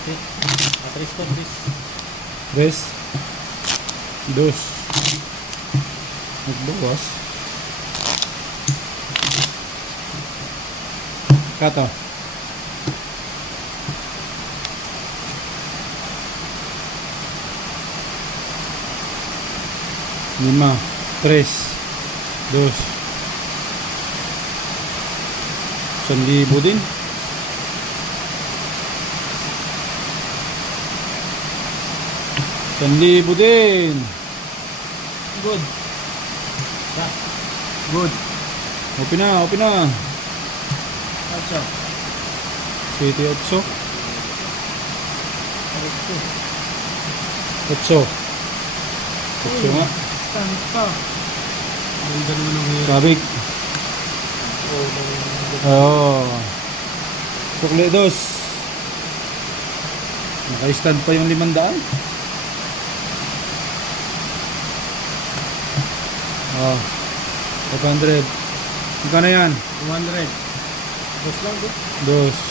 Ate. Atris to, Tris. 3, 2. Nagbuwas. Kato. Lima, 3, 2. 1,000 din. Sanlibo din. Good. Sa. Good. Open na, open na. Ocho. City 8. Ito. 8. 8 nga. Stand pa. Ganda naman ang hero. Sabig. Oo. Sukli 2. Naka-stand pa yung 500. Oh. 500. Magkano yan? 200. Dos lang, dos. 2.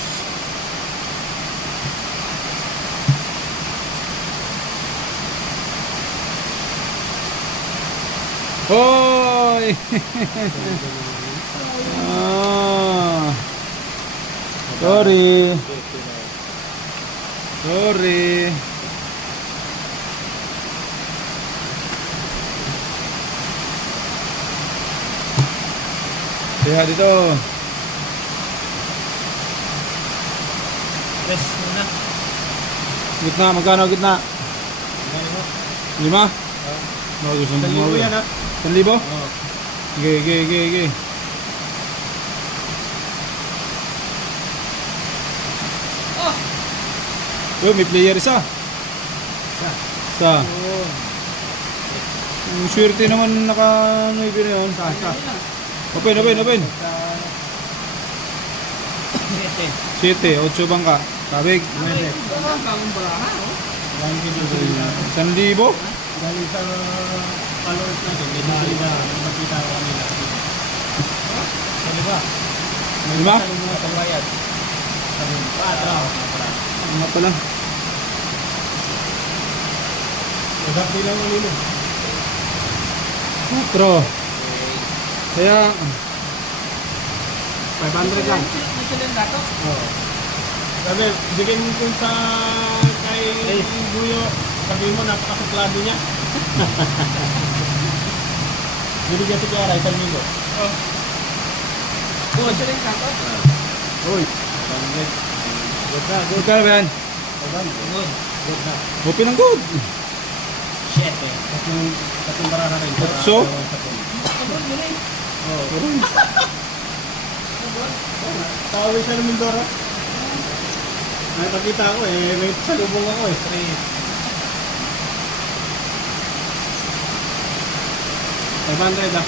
Hoy! Ah. Sorry. Sorry. Kaya dito. Yes, muna. Gitna, magkano gitna? Gano'n mo? 5? Oo. Gusto mo 1,000 yan, ha? 1,000? Oo. Sige. Oh! Yo, may player isa. Sa. Sa. Oo. Ang swerte naman naka-9 na yun. Sa. Open. Sete. 7, 8 bangka. Sabig. Pwede. Bagong baraha, oh. Yan kilo sa 1,000. galing sa followers natin. May nakita. Nakita ko kanila. Sa diba? May 5? masaling mga pagbayad. Sabi mo, Ano pala? Magap bilang ang lilo. 4. Kaya 500 lang. Michelin dato. Oo. Sabi, bigyan mo kung sa kay Buyo, sabi mo napakasuplado niya. Binigyan si Clara, 1,000. Oh. Michelin dato. Uy, 100. Good na, good. magkano ba yan? 500. Good. Good na. Open ang good. Shit eh. Tatlong baraha rin. So? Abot mo rin. Oo. Tawag siya ng Mindoro. Nakakita ko eh, may salubong ako eh. 500 ah.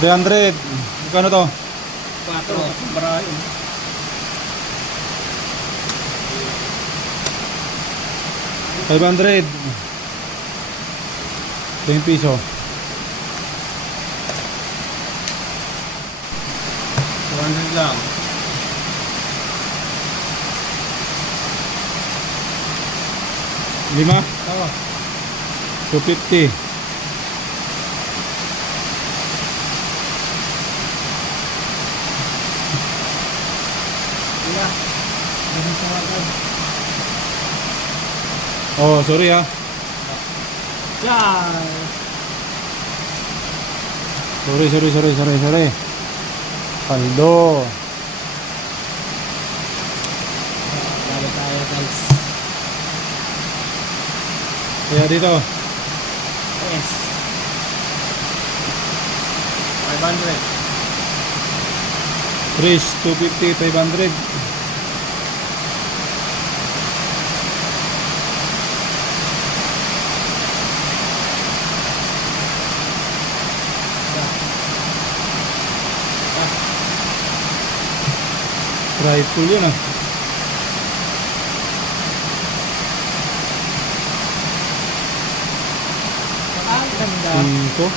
300. Magkano to? 4. Baraha yun. 500. 10 piso. 200 lang. Lima. Oo. 250. Wala. Ganun sa agad. Oh, sorry ha. Yan. Sorry. Paldo. Lalo tayo guys. Kaya dito. Yes. 500. Chris, 250, 500. Rifle yun ah. Ang ganda. 5.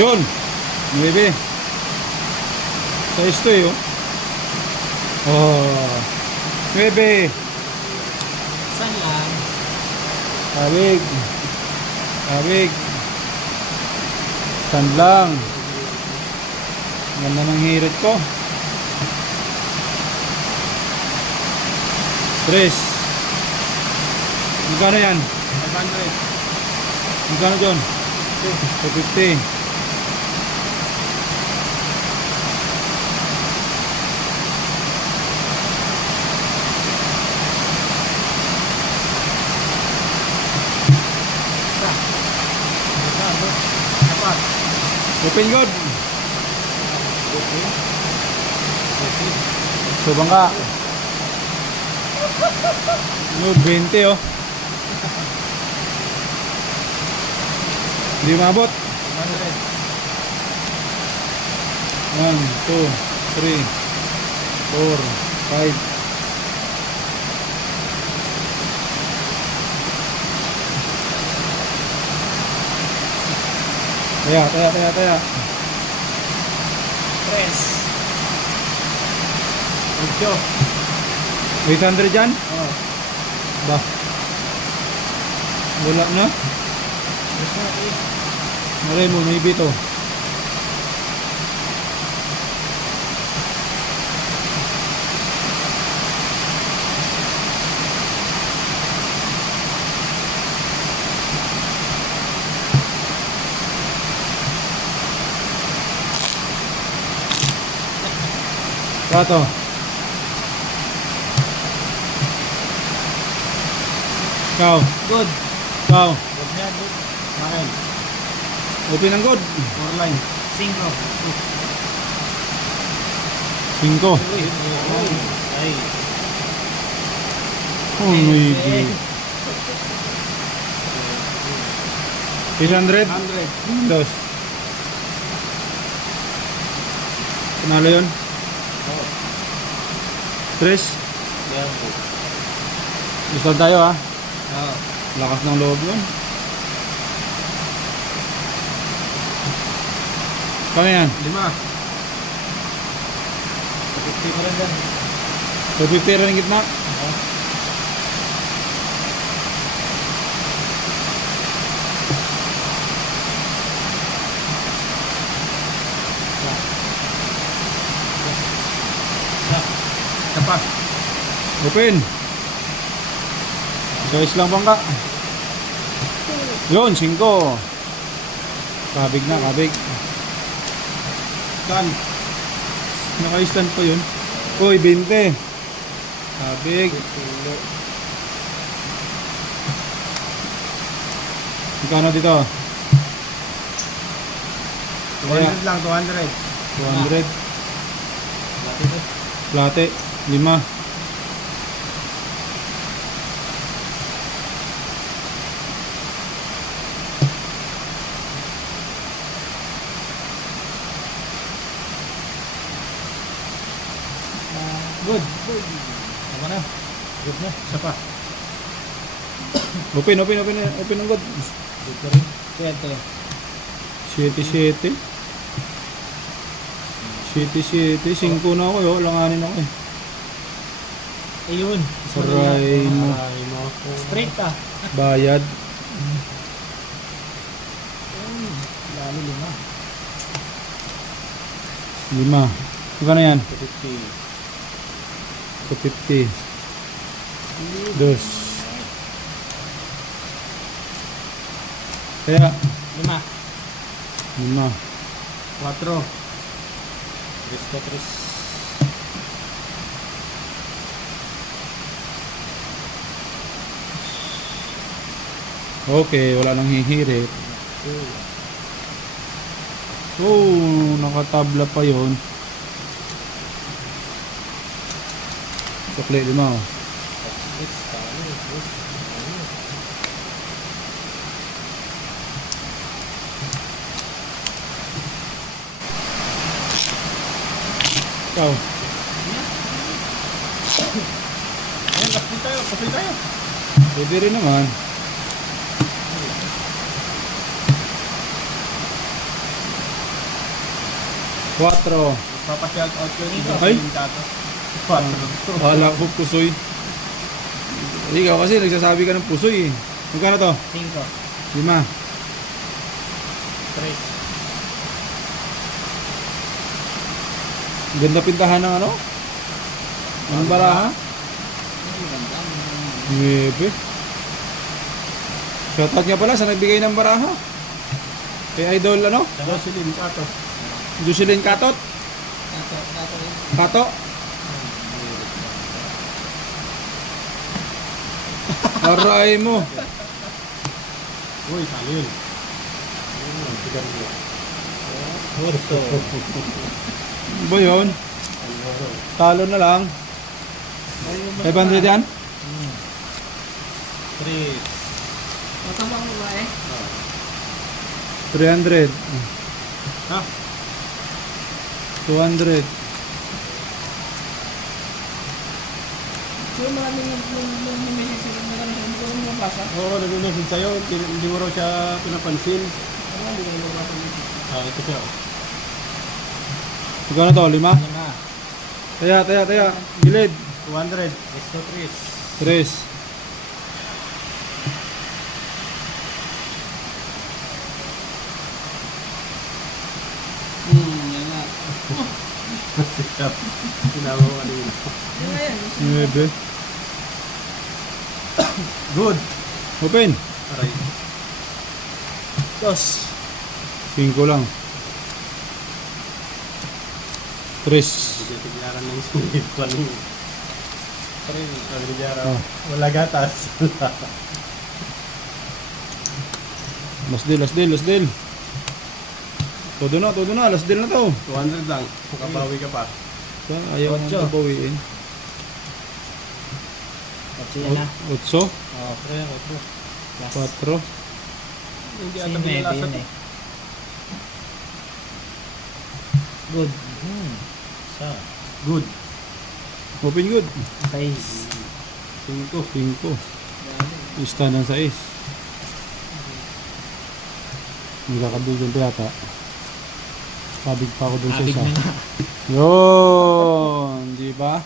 Yun. 9. Size to eh, oh. Oh. 9. Saan lang? Kabig. Kabig. Stand lang. Ganda ng hirit ko. 3. Magkano yan? 500. Magkano dyan? 250. Dapat. Open good. So bangka. No, 20 oh. Hindi maabot. 1, 2, 3, 4, 5. Taya. 800 dyan? Oh. Ba? Wala na? Malay mo, may bito. Kato. Ikaw. Good. Ikaw. Good na, good. Makin. Open ang good. 4 line. 5. 5. Ay. Oh, may bito. 600? 100. Dos. Panalo yun? Oo. 3. Yan po. Gusto tayo ha? Oo. Lakas ng loob yun. Kano yan? 5. 50 pa rin dyan. 250 rin gitna. Dapat. Open. Choice lang bangka. Yun, 5. Kabig na, kabig. Stand. Naka-stand pa yun. Uy, 20. Kabig. Magkano dito? 200 lang, 200. 200. Plate. 5. Good. Tama na. Good na. Isa pa. Open ang good. Good pa rin. 7. 20. 5 na ako eh. Langanin ako eh. Ayun. Aray mo. Straight ah. Bayad. Lalo 5. Magkano yan? 50. 250. Dos. Kaya 5. 5. 4. 3. Okay, wala nang hihirit. So, nakatabla pa yon. Sukli 5. Ikaw. Ayun, kapoy tayo. Pwede rin naman. 4. Papa-shout out ko rin. Ay. Tato. 4. Wala ko pusoy. Ikaw kasi nagsasabi ka ng pusoy eh. Magkano to? 5. 5. 3. Ganda pintahan ng ano? Ng baraha? Nuebe. Shoutout nga pala sa nagbigay ng baraha. Kay Idol ano? Jocelyn Tato. Jocelyn Katot. Kato. Aray mo. Uy, salil. Orso. Ano ba yun? Talo na lang. 500 yan? 3. Matama mo ba eh? 300. Ha? 200. So maraming message sila na kami hindi ko mabasa. Oo, nag-message sa'yo. Hindi mo raw siya pinapansin. Ano hindi ko mabasa. Ito siya. Magkano to? 5? 5. Taya. Gilid. 200. Esto 3. 3. Yan nga. Sinawa ko kanina. Yan nga yan. 9. Good. Open. Aray. Dos. 5 lang. 3. Tigyaran ng sulit ko kanina. Sabi ni Jara, Oh. wala gatas. Last deal. Todo na. Last deal na to. 200 lang. Makabawi ka pa. Ayaw mo 8. babawiin. Otso yan na. 8. Oo, pero yan, 8. Plus. 4. Hindi Si ata Nebe pinalasa yun to. eh. Good. So, Good. Open good. 6. 5. Stand ng 6. Magkakadugan pa yata. Sabig pa ako dun sa Abig isa. na nga. Yun. Di ba?